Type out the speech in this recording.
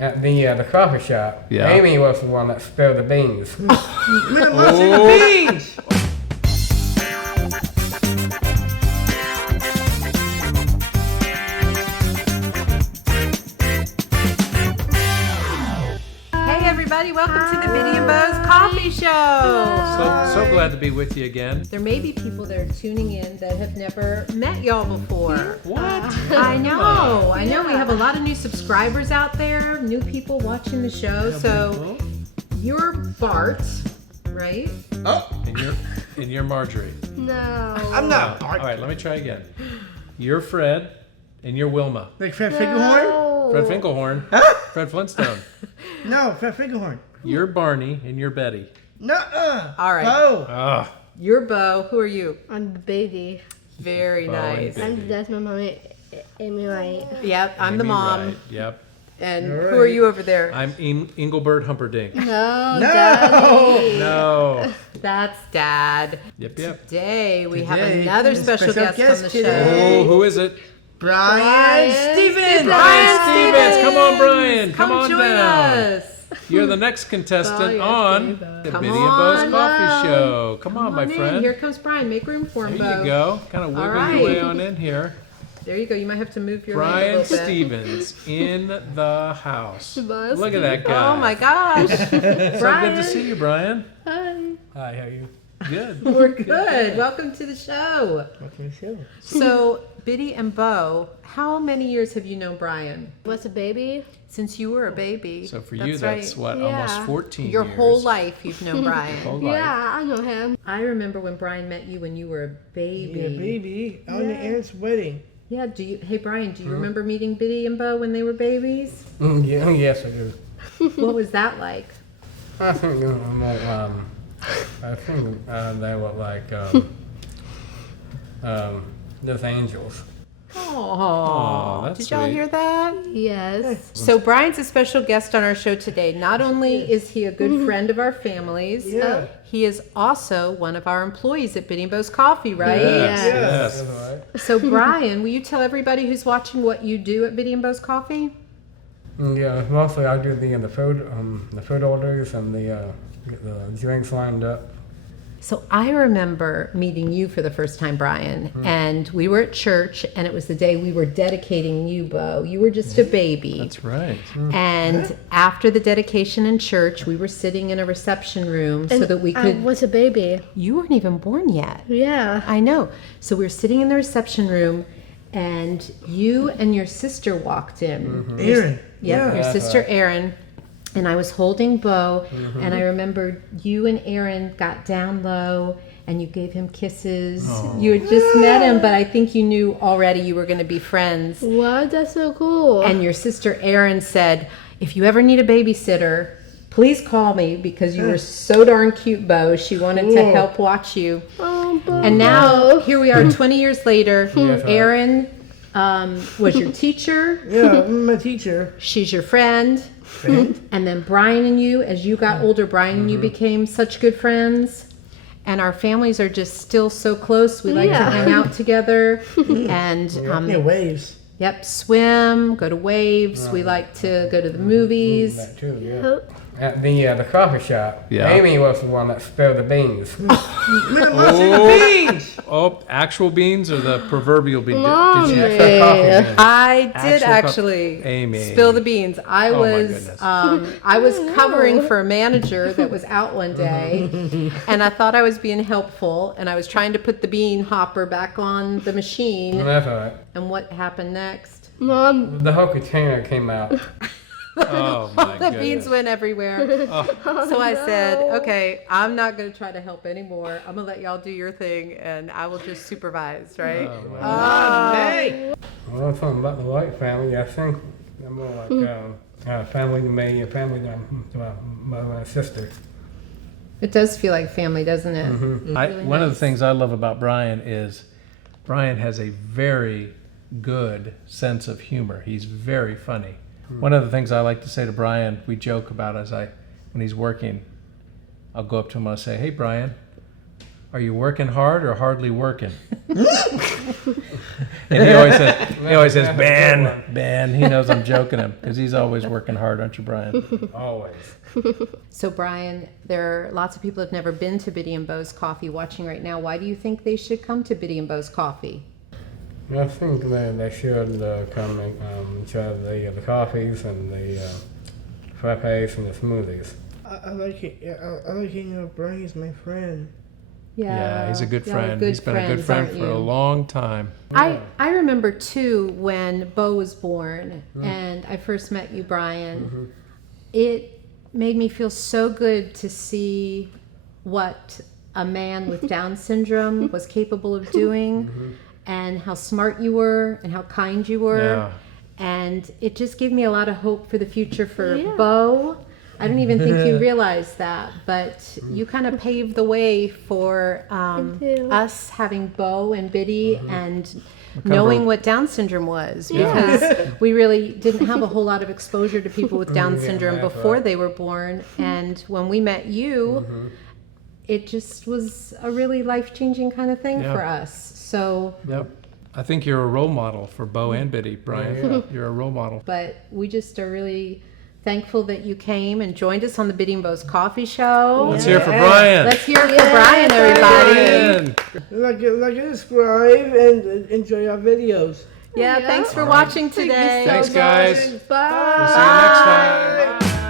At the coffee shop, Yeah. Amy was the one that spilled the beans. Beans! Hey everybody, welcome to the Bitty Beau's Coffee Show. So glad to be with you again. There may be people that are tuning in that have never met y'all before. What? I know. We have a lot of new subscribers out there, new people watching the show. So you're Bart, right? Oh, And you're Marjorie. No. I'm not. All right, let me try again. You're Fred, and you're Wilma. Like Fred Fingerhorn? No. Fred Finkelhorn. Fred Flintstone. No, Fred Fingerhorn. You're Barney, and you're Betty. Nuh-uh. All right. Oh. Ah, You're Beau. Who are you? I'm the baby. Very Beau nice. and That's my mommy, Amy Wright. Yep, I'm the Amy mom. Wright. Yep. And All who right. are you over there? I'm Engelbert Humperdinck. No, No. Daddy. No. That's Dad. Yep. Today we have Today, another a special special guest on the guest today. Oh, show. who is it? Brian Stevens. Brian Stevens. Come on, Brian. Come on join down. us. You're the next contestant Oh, yes, on Bitty Beau. the Come Bitty and Beau's on Coffee down. Show. Come on, my in. friend. Here comes Brian. Make room for him, There Beau. you go. Kind of wiggle All your way right. on in here. There you go. You might have to move your hand a Brian little bit. Stevens in the house. Boss. Look at that guy. Oh my gosh. So good Brian. to see you, Brian. Hi. Hi, how are you? Good. We're good. Welcome to the show. Welcome to the show. So, Bitty and Beau, how many years have you known Brian? What's a baby? Since you were a baby. So for you, that's right. what, Yeah. almost 14 Your years. whole life you've known Brian. Whole life. Yeah, I know him. I remember when Brian met you when you were a baby. Yeah, baby. On your aunt's wedding. Yeah, hey Brian, do you remember meeting Bitty and Beau when they were babies? Yeah, yes, I do. What was that like? I think they were like just angels. Oh, that's did y'all sweet. hear that? Yes. So Brian's a special guest on our show today. Not only is he a good friend of our families, Yeah. he is also one of our employees at Bitty Beau's Coffee, right? Yes. Yes. Yes. That's all right. So Brian, will you tell everybody who's watching what you do at Bitty Beau's Coffee? Yeah, mostly I do the food orders and the drinks lined up. So I remember meeting you for the first time, Brian, and we were at church, and it was the day we were dedicating you, Beau. You were just a baby. That's right. And after the dedication in church, we were sitting in a reception room so that we I could. was a baby. You weren't even born yet. Yeah. I know. So we were sitting in the reception room, and you and your sister walked in. Aaron. Yep, your That's sister right. Erin. And I was holding Beau, and I remember you and Erin got down low, and you gave him kisses. You had just met him, but I think you knew already you were going to be friends. What? That's so cool. And your sister Erin said, if you ever need a babysitter, please call me because you were so darn cute, Beau. She wanted to Cool. help watch you. Oh, Beau. And now, here we are 20 years later. Yes, right. Erin was your teacher. Yeah, my teacher. She's your friend. And then Brian and you, as you got older, Brian and you became such good friends. And our families are just still so close. We like to Yeah. hang out together. And, Yeah, waves. yep, swim, go to waves. We like to go to the movies. That too, yeah. Oh. At the coffee shop, Yeah. Amy was the one that spilled the beans. Beans! Oh, actual beans or the proverbial bean? Mommy. Did you? Extra coffee beans. I did Actual actually Amy. spill the beans. I Oh, my was goodness. I was covering for a manager that was out one day, and I thought I was being helpful, and I was trying to put the bean hopper back on the machine. That's all right. And what happened next? Mom. The whole container came out. Oh, my The goodness. beans went everywhere. So I said, okay, I'm not going to try to help anymore. I'm going to let y'all do your thing, and I will just supervise, right? Hey! Well, something about the Wright family, I think they're more like family to me, a family to my sister. It does feel like family, doesn't it? One of the things I love about Brian is Brian has a very good sense of humor. He's very funny. One of the things I like to say to Brian, we joke about when he's working, I'll go up to him and I'll say, hey Brian, are you working hard or hardly working? And he always says, That's a good Ben, one. Ben. He knows I'm joking him because he's always working hard, aren't you, Brian? Always. So Brian, there are lots of people who've never been to Bitty and Beau's Coffee watching right now. Why do you think they should come to Bitty and Beau's Coffee? I think they should come and try the coffees and the frappes and the smoothies. I like it. Yeah, I like hanging out with Brian. He's my friend. Yeah, he's a good y'all are friend. good He's been a good friends, friend aren't for a you? long time. I remember too when Beau was born and I first met you, Brian. It made me feel so good to see what a man with Down syndrome was capable of doing and how smart you were and how kind you were. Yeah. And it just gave me a lot of hope for the future for Yeah. Beau. I don't even think you realized that, but you kind of paved the way for Thank you. us having Beau and Bitty and knowing what Down syndrome was, Yeah. because we really didn't have a whole lot of exposure to people with Down Yeah, syndrome that's before right. they were born. And when we met you, it just was a really life-changing kind of thing Yeah. for us. So, Yep. I think you're a role model for Beau and Bitty, Brian. Yeah. You're a role model. but we just are really thankful that you came and joined us on the Bitty and Beau's Coffee Show. Let's hear it for Brian. Let's hear it for Brian, everybody. Brian. Like and subscribe and enjoy our videos. Yeah, Yeah. thanks for All right. watching Thank you today. so Thanks, guys. much. Bye. We'll see you next time. Bye.